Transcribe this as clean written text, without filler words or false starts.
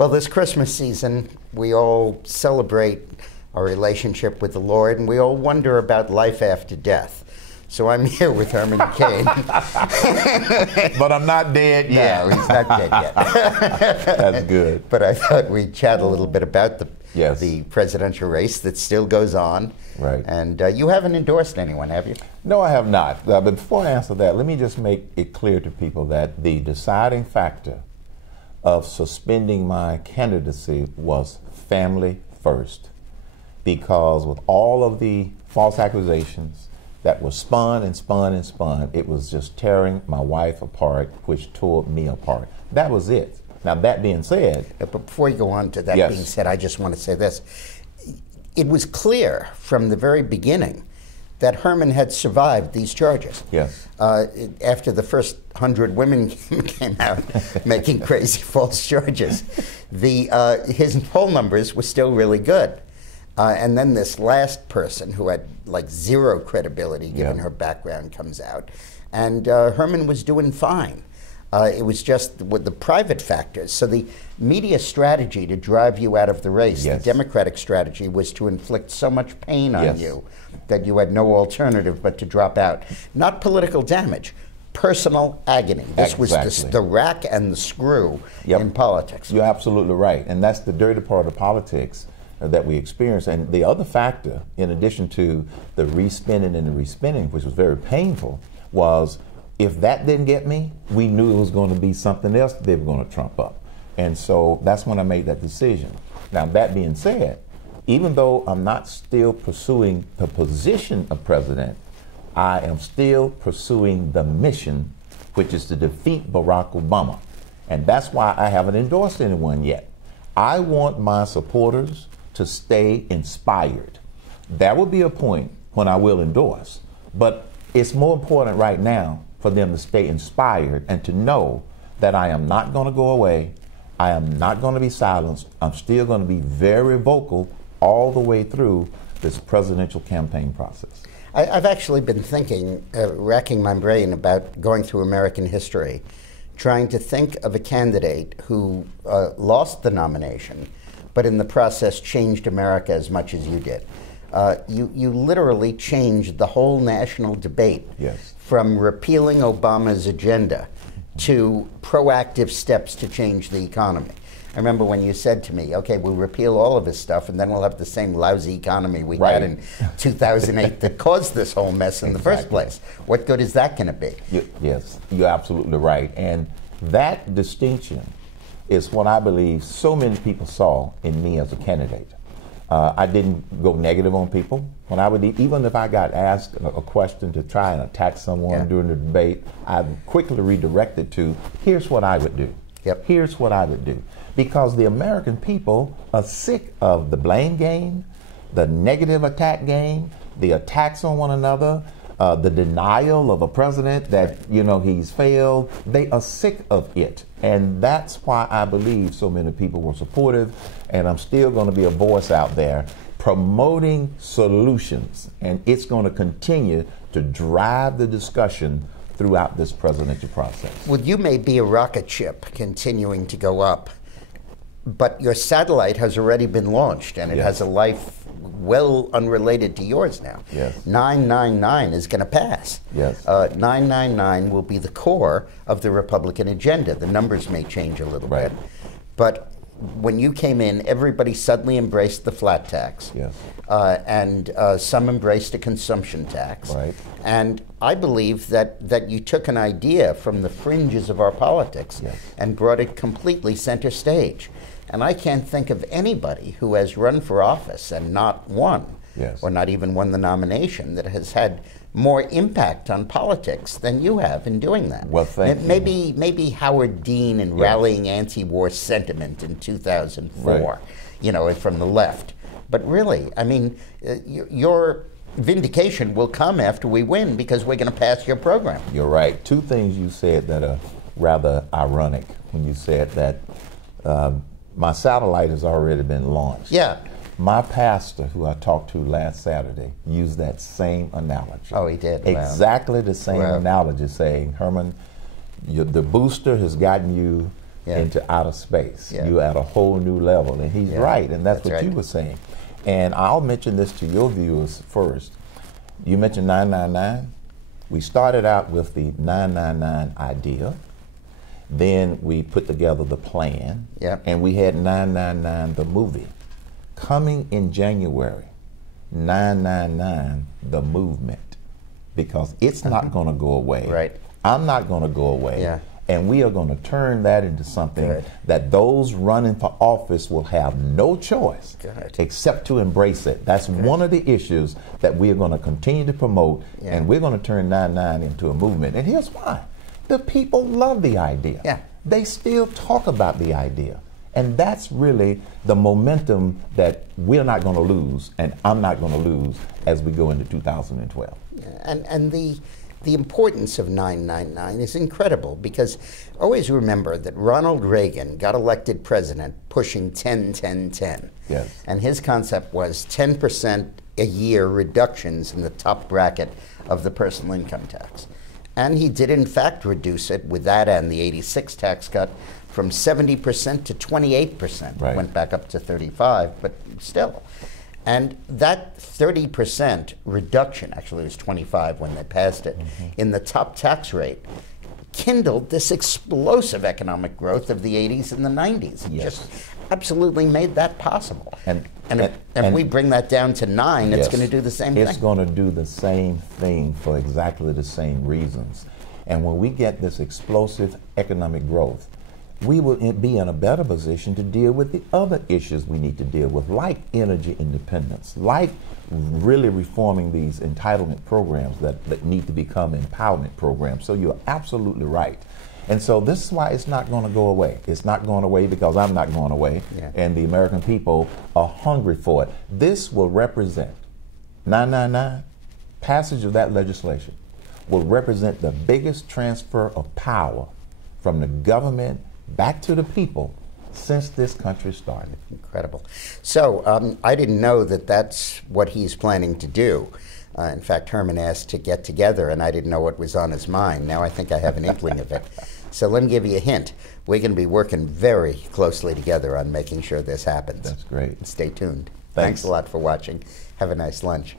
Well, this Christmas season, we all celebrate our relationship with the Lord, and we all wonder about life after death. So I'm here with Herman Cain. But I'm not dead yet. No, he's not dead yet. That's good. But I thought we'd chat a little bit about the Yes. presidential race that still goes on. Right. And you haven't endorsed anyone, have you? No, I have not. But before I answer that, let me just make it clear to people that the deciding factor of suspending my candidacy was family first. Because with all of the false accusations that were spun and spun and spun, it was just tearing my wife apart, which tore me apart. That was it. Now, that being said... But before you go on to that Yes. being said, I just want to say this. It was clear from the very beginning that Herman had survived these charges. Yes. After the first 100 women came out making crazy false charges, his poll numbers were still really good. And then this last person who had like zero credibility given her background comes out. And Herman was doing fine. It was just with the private factors. So the media strategy to drive you out of the race, the Democratic strategy, was to inflict so much pain on you that you had no alternative but to drop out. Not political damage, personal agony. This was the rack and the screw in politics. You're absolutely right. And that's the dirty part of politics that we experience. And the other factor, in addition to the respinning and the respinning, which was very painful, was if that didn't get me, we knew it was going to be something else that they were going to trump up. And so that's when I made that decision. Now, that being said, even though I'm not still pursuing the position of president, I am still pursuing the mission, which is to defeat Barack Obama. And that's why I haven't endorsed anyone yet. I want my supporters to stay inspired. There will be a point when I will endorse, but it's more important right now for them to stay inspired and to know that I am not going to go away. I am not going to be silenced. I'm still going to be very vocal all the way through this presidential campaign process. I've actually been thinking, racking my brain about going through American history, trying to think of a candidate who lost the nomination, but in the process changed America as much as you did. You literally changed the whole national debate from repealing Obama's agenda to proactive steps to change the economy. I remember when you said to me, okay, we'll repeal all of his stuff and then we'll have the same lousy economy we had in 2008 that caused this whole mess in the first place. What good is that going to be? Yes, you're absolutely right. And that distinction is what I believe so many people saw in me as a candidate. I didn't go negative on people. When I would, even if I got asked a question to try and attack someone during the debate, I quickly redirected to, here's what I would do. Here's what I would do. Because the American people are sick of the blame game, the negative attack game, the attacks on one another, the denial of a president that, you know, he's failed. They are sick of it. And that's why I believe so many people were supportive. And I'm still going to be a voice out there promoting solutions. And it's going to continue to drive the discussion throughout this presidential process. Well, you may be a rocket ship continuing to go up, but your satellite has already been launched, and it has a life well unrelated to yours now. 999 is going to pass. 999 will be the core of the Republican agenda. The numbers may change a little bit, but when you came in, everybody suddenly embraced the flat tax, and some embraced a consumption tax. And I believe that you took an idea from the fringes of our politics and brought it completely center stage. And I can't think of anybody who has run for office and not won, or not even won the nomination, that has had more impact on politics than you have in doing that. Well, thank you. Maybe Howard Dean in rallying anti-war sentiment in 2004, you know, from the left. But really, I mean, your vindication will come after we win because we're going to pass your program. You're right. Two things you said that are rather ironic when you said that my satellite has already been launched. My pastor, who I talked to last Saturday, used that same analogy. Oh, he did? Exactly the same analogy, saying, Herman, the booster has gotten you into outer space. Yeah. You're at a whole new level. And he's right, and that's what right. you were saying. And I'll mention this to your viewers first. You mentioned 999. We started out with the 999 idea. Then we put together the plan. And we had 999 the movie. Coming in January, 999 the movement. Because it's not going to go away. Right. I'm not going to go away. And we are going to turn that into something that those running for office will have no choice except to embrace it. That's one of the issues that we are going to continue to promote, and we're going to turn 9/9 into a movement. And here's why. The people love the idea. They still talk about the idea. And that's really the momentum that we're not going to lose, and I'm not going to lose as we go into 2012. And the importance of 999 is incredible, because always remember that Ronald Reagan got elected president pushing 10-10-10. And his concept was 10% a year reductions in the top bracket of the personal income tax. And he did in fact reduce it with that and the 86 tax cut from 70% to 28%. Went back up to 35, but still. And that 30% reduction, actually it was 25 when they passed it, in the top tax rate kindled this explosive economic growth of the 80s and the 90s. It just absolutely made that possible. And if we bring that down to 9, it's going to do the same thing. It's going to do the same thing for exactly the same reasons. And when we get this explosive economic growth, we will be in a better position to deal with the other issues we need to deal with, like energy independence, like really reforming these entitlement programs that need to become empowerment programs. So you're absolutely right. And so this is why it's not going to go away. It's not going away because I'm not going away, and the American people are hungry for it. This will represent 999, passage of that legislation, will represent the biggest transfer of power from the government back to the people since this country started. Incredible. So I didn't know that that's what he's planning to do. In fact, Herman asked to get together, and I didn't know what was on his mind. Now I think I have an inkling of it. So let me give you a hint. We're going to be working very closely together on making sure this happens. That's great. Stay tuned. Thanks a lot for watching. Have a nice lunch.